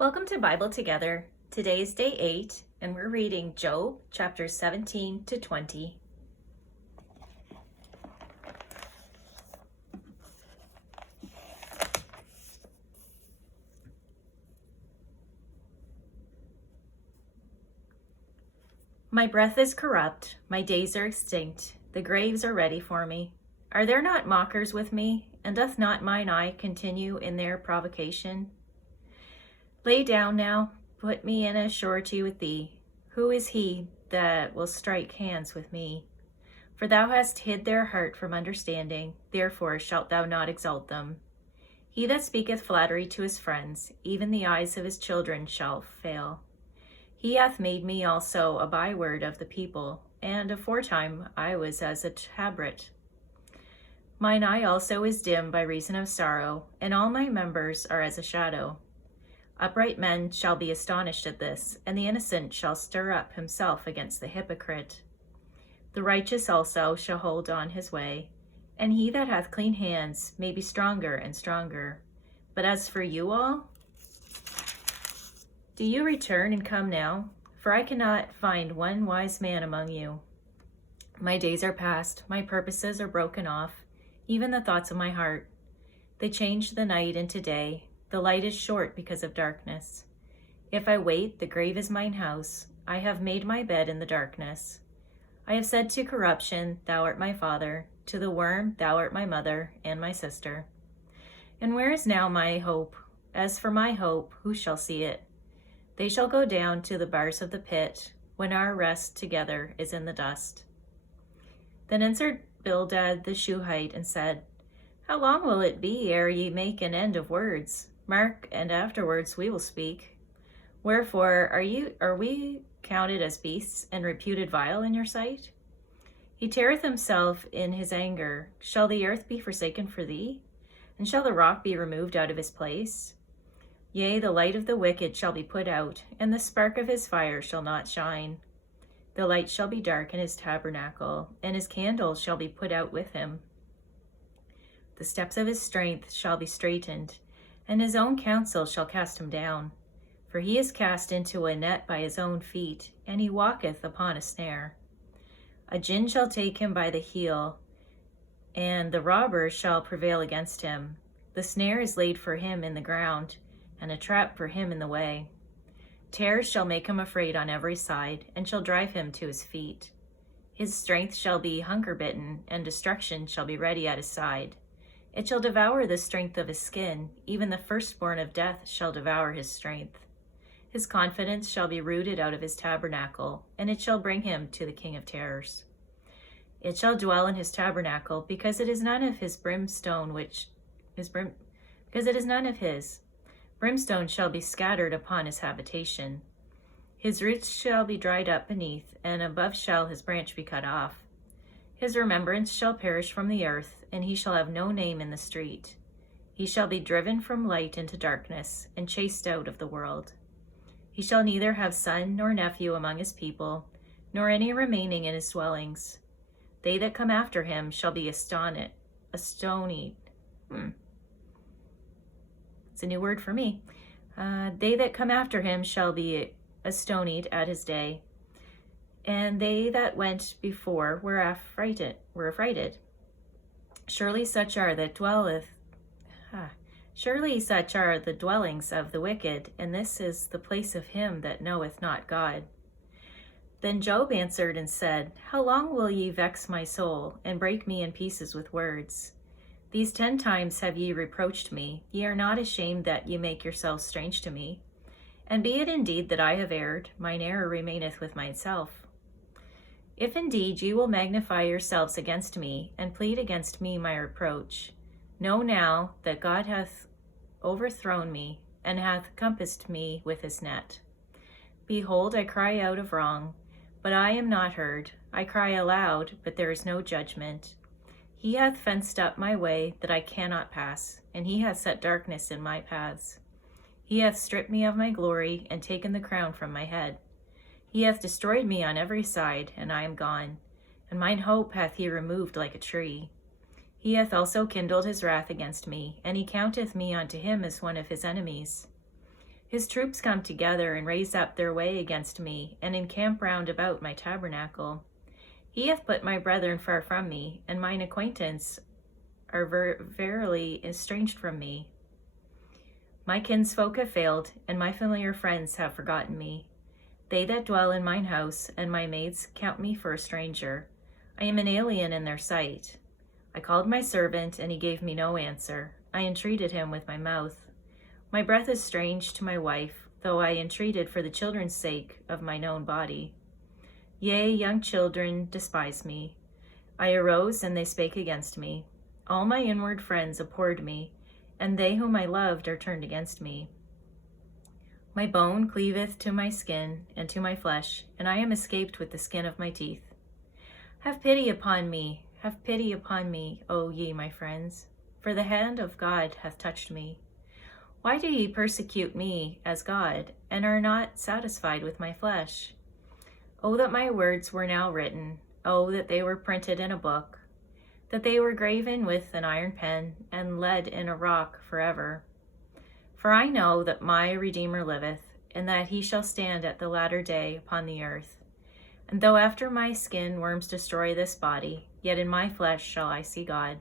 Welcome to Bible Together. Today is day 8, and we're reading Job chapters 17 to 20. My breath is corrupt, my days are extinct, the graves are ready for me. Are there not mockers with me, and doth not mine eye continue in their provocation? Lay down now, put me in a surety with thee. Who is he that will strike hands with me? For thou hast hid their heart from understanding, therefore shalt thou not exalt them. He that speaketh flattery to his friends, even the eyes of his children shall fail. He hath made me also a byword of the people, and aforetime I was as a tabret. Mine eye also is dim by reason of sorrow, and all my members are as a shadow. Upright men shall be astonished at this, and the innocent shall stir up himself against the hypocrite. The righteous also shall hold on his way, and he that hath clean hands may be stronger and stronger. But as for you all, do you return and come now? For I cannot find one wise man among you. My days are past, my purposes are broken off, even the thoughts of my heart. They change the night into day. The light is short because of darkness. If I wait, the grave is mine house. I have made my bed in the darkness. I have said to corruption, thou art my father, to the worm, thou art my mother and my sister. And where is now my hope? As for my hope, who shall see it? They shall go down to the bars of the pit, when our rest together is in the dust. Then answered Bildad the Shuhite and said, How long will it be ere ye make an end of words? Mark, and afterwards we will speak. Wherefore are we counted as beasts and reputed vile in your sight? He teareth himself in his anger. Shall the earth be forsaken for thee? And shall the rock be removed out of his place? Yea, the light of the wicked shall be put out, and the spark of his fire shall not shine. The light shall be dark in his tabernacle, and his candles shall be put out with him. The steps of his strength shall be straitened, and his own counsel shall cast him down. For he is cast into a net by his own feet, and he walketh upon a snare. A gin shall take him by the heel, and the robber shall prevail against him. The snare is laid for him in the ground, and a trap for him in the way. Terrors shall make him afraid on every side, and shall drive him to his feet. His strength shall be hunger-bitten, and destruction shall be ready at his side. It shall devour the strength of his skin, even the firstborn of death shall devour his strength. His confidence shall be rooted out of his tabernacle, and it shall bring him to the king of terrors. It shall dwell in his tabernacle, because it is none of his because it is none of his. Brimstone shall be scattered upon his habitation. His roots shall be dried up beneath, and above shall his branch be cut off. His remembrance shall perish from the earth, and he shall have no name in the street. He shall be driven from light into darkness, and chased out of the world. He shall neither have son nor nephew among his people, nor any remaining in his dwellings. They that come after him shall be astonied. It's a new word for me. They that come after him shall be astonied at his day. And they that went before were affrighted. Surely such are the dwellings of the wicked, and this is the place of him that knoweth not God. Then Job answered and said, How long will ye vex my soul, and break me in pieces with words? These 10 times have ye reproached me. Ye are not ashamed that ye make yourselves strange to me. And be it indeed that I have erred, mine error remaineth with myself. If indeed ye will magnify yourselves against me, and plead against me my reproach, know now that God hath overthrown me, and hath compassed me with his net. Behold, I cry out of wrong, but I am not heard. I cry aloud, but there is no judgment. He hath fenced up my way that I cannot pass, and he hath set darkness in my paths. He hath stripped me of my glory, and taken the crown from my head. He hath destroyed me on every side, and I am gone, and mine hope hath he removed like a tree. He hath also kindled his wrath against me, and he counteth me unto him as one of his enemies. His troops come together and raise up their way against me, and encamp round about my tabernacle. He hath put my brethren far from me, and mine acquaintance are verily estranged from me. My kinsfolk have failed, and my familiar friends have forgotten me. They that dwell in mine house and my maids count me for a stranger. I am an alien in their sight. I called my servant, and he gave me no answer. I entreated him with my mouth. My breath is strange to my wife, though I entreated for the children's sake of mine own body. Yea, young children despise me. I arose, and they spake against me. All my inward friends abhorred me, and they whom I loved are turned against me. My bone cleaveth to my skin and to my flesh, and I am escaped with the skin of my teeth. Have pity upon me, O ye my friends, for the hand of God hath touched me. Why do ye persecute me as God, and are not satisfied with my flesh? O that my words were now written, O that they were printed in a book, that they were graven with an iron pen, and lead in a rock forever. For I know that my Redeemer liveth, and that he shall stand at the latter day upon the earth. And though after my skin worms destroy this body, yet in my flesh shall I see God,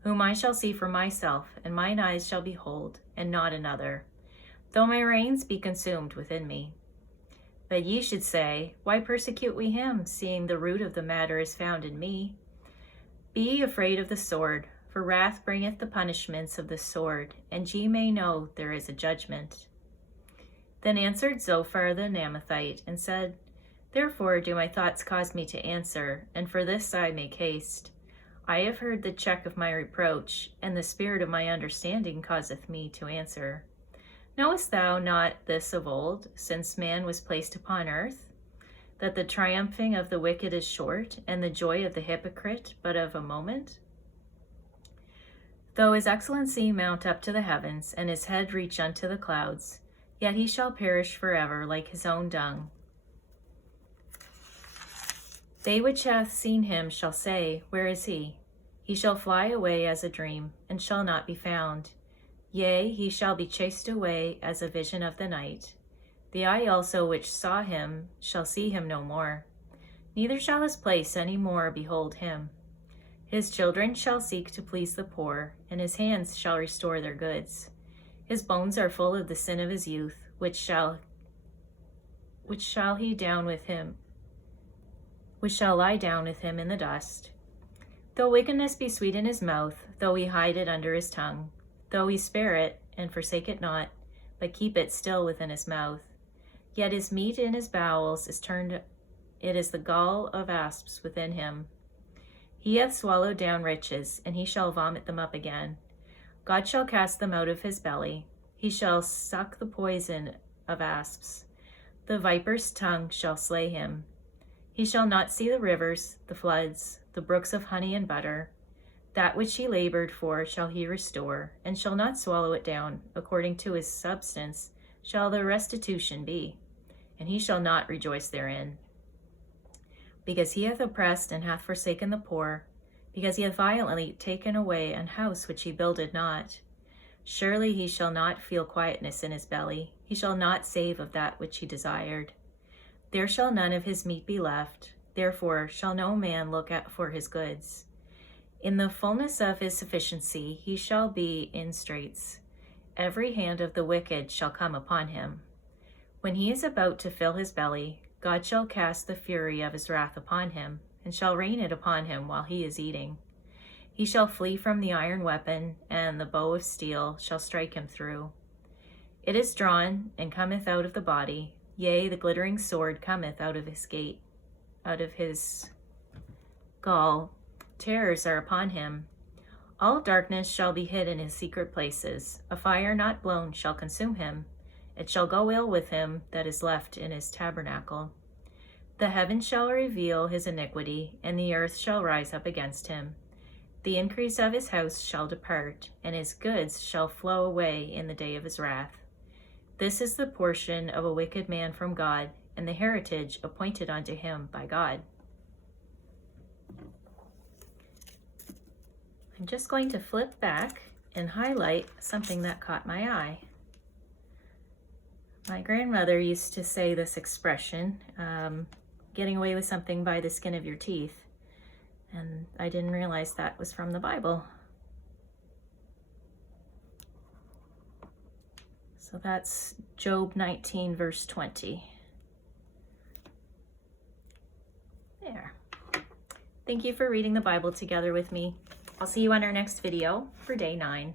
whom I shall see for myself, and mine eyes shall behold, and not another, though my reins be consumed within me. But ye should say, Why persecute we him, seeing the root of the matter is found in me? Be ye afraid of the sword, for wrath bringeth the punishments of the sword, and ye may know there is a judgment. Then answered Zophar the Naamathite, and said, Therefore do my thoughts cause me to answer, and for this I make haste. I have heard the check of my reproach, and the spirit of my understanding causeth me to answer. Knowest thou not this of old, since man was placed upon earth, that the triumphing of the wicked is short, and the joy of the hypocrite but of a moment? Though his excellency mount up to the heavens, and his head reach unto the clouds, yet he shall perish forever like his own dung. They which hath seen him shall say, Where is he? He shall fly away as a dream, and shall not be found. Yea, he shall be chased away as a vision of the night. The eye also which saw him shall see him no more, neither shall his place any more behold him. His children shall seek to please the poor, and his hands shall restore their goods. His bones are full of the sin of his youth, which shall lie down with him in the dust. Though wickedness be sweet in his mouth, though he hide it under his tongue, though he spare it and forsake it not, but keep it still within his mouth, yet his meat in his bowels is turned, it is the gall of asps within him. He hath swallowed down riches, and he shall vomit them up again. God shall cast them out of his belly. He shall suck the poison of asps. The viper's tongue shall slay him. He shall not see the rivers, the floods, the brooks of honey and butter. That which he labored for shall he restore, and shall not swallow it down. According to his substance shall the restitution be, and he shall not rejoice therein. Because he hath oppressed and hath forsaken the poor, because he hath violently taken away an house which he builded not. Surely he shall not feel quietness in his belly, he shall not save of that which he desired. There shall none of his meat be left, therefore shall no man look at for his goods. In the fullness of his sufficiency he shall be in straits. Every hand of the wicked shall come upon him. When he is about to fill his belly, God shall cast the fury of his wrath upon him, and shall rain it upon him while he is eating. He shall flee from the iron weapon, and the bow of steel shall strike him through. It is drawn, and cometh out of the body, yea, the glittering sword cometh out of his gate, out of his gall. Terrors are upon him. All darkness shall be hid in his secret places. A fire not blown shall consume him. It shall go ill with him that is left in his tabernacle. The heavens shall reveal his iniquity, and the earth shall rise up against him. The increase of his house shall depart, and his goods shall flow away in the day of his wrath. This is the portion of a wicked man from God, and the heritage appointed unto him by God. I'm just going to flip back and highlight something that caught my eye. My grandmother used to say this expression, getting away with something by the skin of your teeth. And I didn't realize that was from the Bible. So that's Job 19, verse 20. There. Thank you for reading the Bible together with me. I'll see you on our next video for day 9.